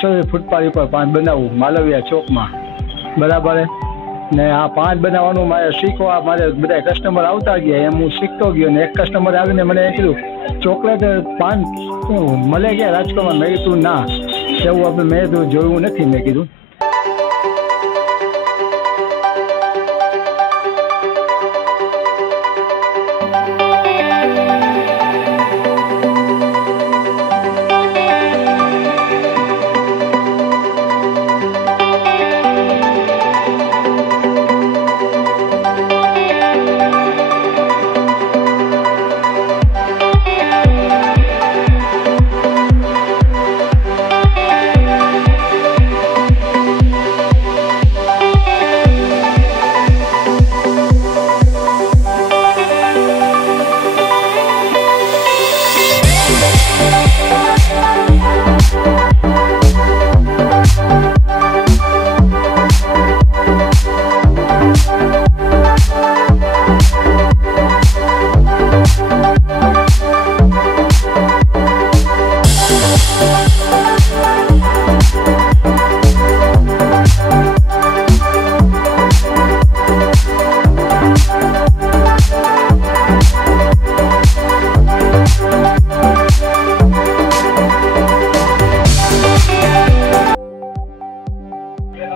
કિશોરી footpath ઉપર પાન બનાવવું માલવિયા ચોકમાં, બરાબર ને આ પાન બનાવવાનું મારે શીખવા મારે બધા કસ્ટમર આવતા ગયા એમ હું શીખતો ગયો ને એક કસ્ટમર આવીને મને એ કીધું ચોકલેટ પાન મળે ગયા રાજકોટમાં? મેં કીધું ના, એવું આપણે મેં તો જોયું નથી. મેં કીધું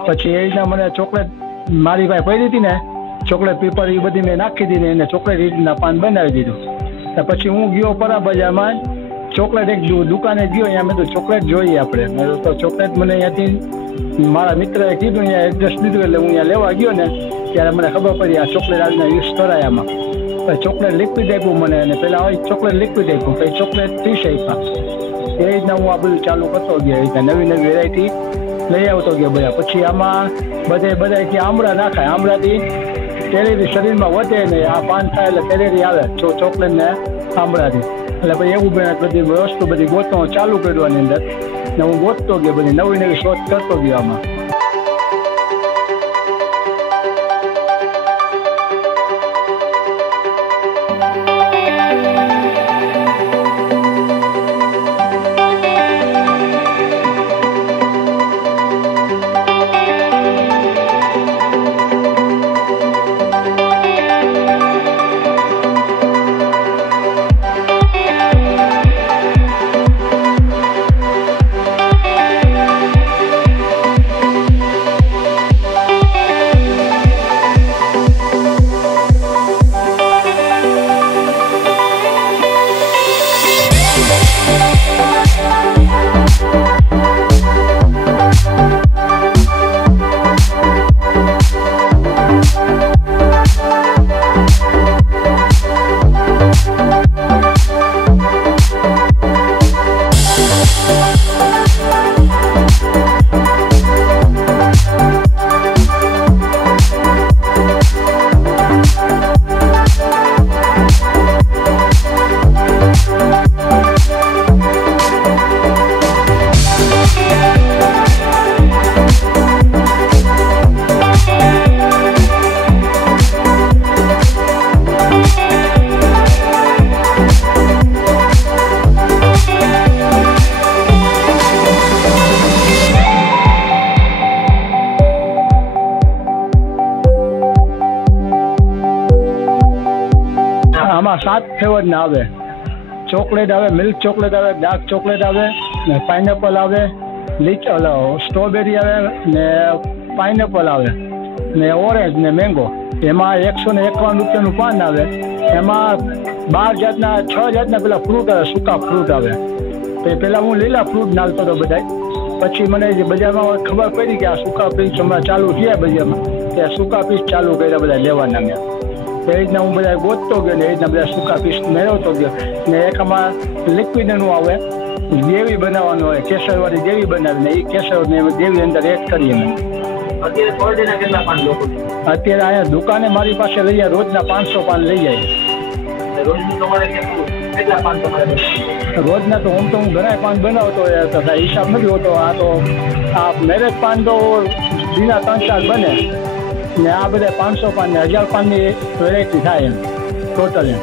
પછી એ રીતના મને ચોકલેટ મારી પાસે પડી હતી ને ચોકલેટ પેપર એ બધી મેં નાખી દીધી એને ચોકલેટ રીતના પાન બનાવી દીધું. પછી હું ગયો પરા બજારમાં ચોકલેટ એક દુકાને ગયો, અહીંયા મેં તો ચોકલેટ જોઈએ આપણે. મેં તો ચોકલેટ મને અહીંયાથી મારા મિત્રએ કીધું, અહીંયા એડ્રેસ દીધું એટલે હું અહીંયા લેવા ગયો ને ત્યારે મને ખબર પડી આ ચોકલેટ આવીને યુઝ કરાય આમાં. પછી ચોકલેટ લિક્વિડ આપ્યું મને અને પહેલાં ચોકલેટ લિક્વિડ આપ્યું, પછી ચોકલેટ ફિશ આપ્યા. એ રીતના હું આ બધું ચાલુ કરતો ગયો, એ રીતના નવી નવી વેરાયટી લઈ આવતો ગયો બધા. પછી આમાં બધા આમળા નાખાય, આમળાથી કેલેરી શરીરમાં વધે ને આ પાન થાય એટલે કેલેરી આવે ચોકલેટ ને આમળાથી. એટલે પછી એવું બધી વસ્તુ બધી ગોતવાનું ચાલુ કરવાની અંદર ને હું ગોતતો ગયો, બધી નવી નવી શોધ કરતો ગયો આમાં. આમાં 7 ફ્લેવર ના આવે, ચોકલેટ આવે, મિલ્ક ચોકલેટ આવે, ડાર્ક ચોકલેટ આવે ને પાઇનેપલ આવે, સ્ટ્રોબેરી આવે ને પાઇનેપલ આવે ને ઓરેન્જ ને મેંગો. એમાં 151 રૂપિયાનું પાન આવે, એમાં 12 જાતના 6 જાતના પેલા ફ્રૂટ આવે, સૂકા ફ્રૂટ આવે. પેલા હું લીલા ફ્રૂટ નાખતો હતો બધા, પછી મને જે બજારમાં ખબર પડી કે આ સૂકા પીસ હમણાં ચાલુ થયા બજારમાં, ત્યાં સૂકા પીસ ચાલુ કર્યા બધા લેવાના. મેં એ રીતના હું બધા ગોતતો ગયો ને એ રીતના બધા સૂકા પીસ મેળવતો ગયો. ને એક આમાં લિક્વિડનું આવે, ગ્રેવી બનાવવાનું હોય, કેસરવાળી ગ્રેવી બનાવીને એ કેસરને ગ્રેવી અંદર એડ કરીએ. અત્યારે અહીંયા દુકાને મારી પાસે લઈ જાય, રોજના 500 પાન લઈ જાય. રોજના તો હું ઘણા પાન બનાવતો હિસાબ નથી હોતો. આ મેરેજ પાન તો દિના 3-4 બને ને આ બધા 500 પાન ને 1000 પાનની વેરાયટી થાય એમ ટોટલ એમ.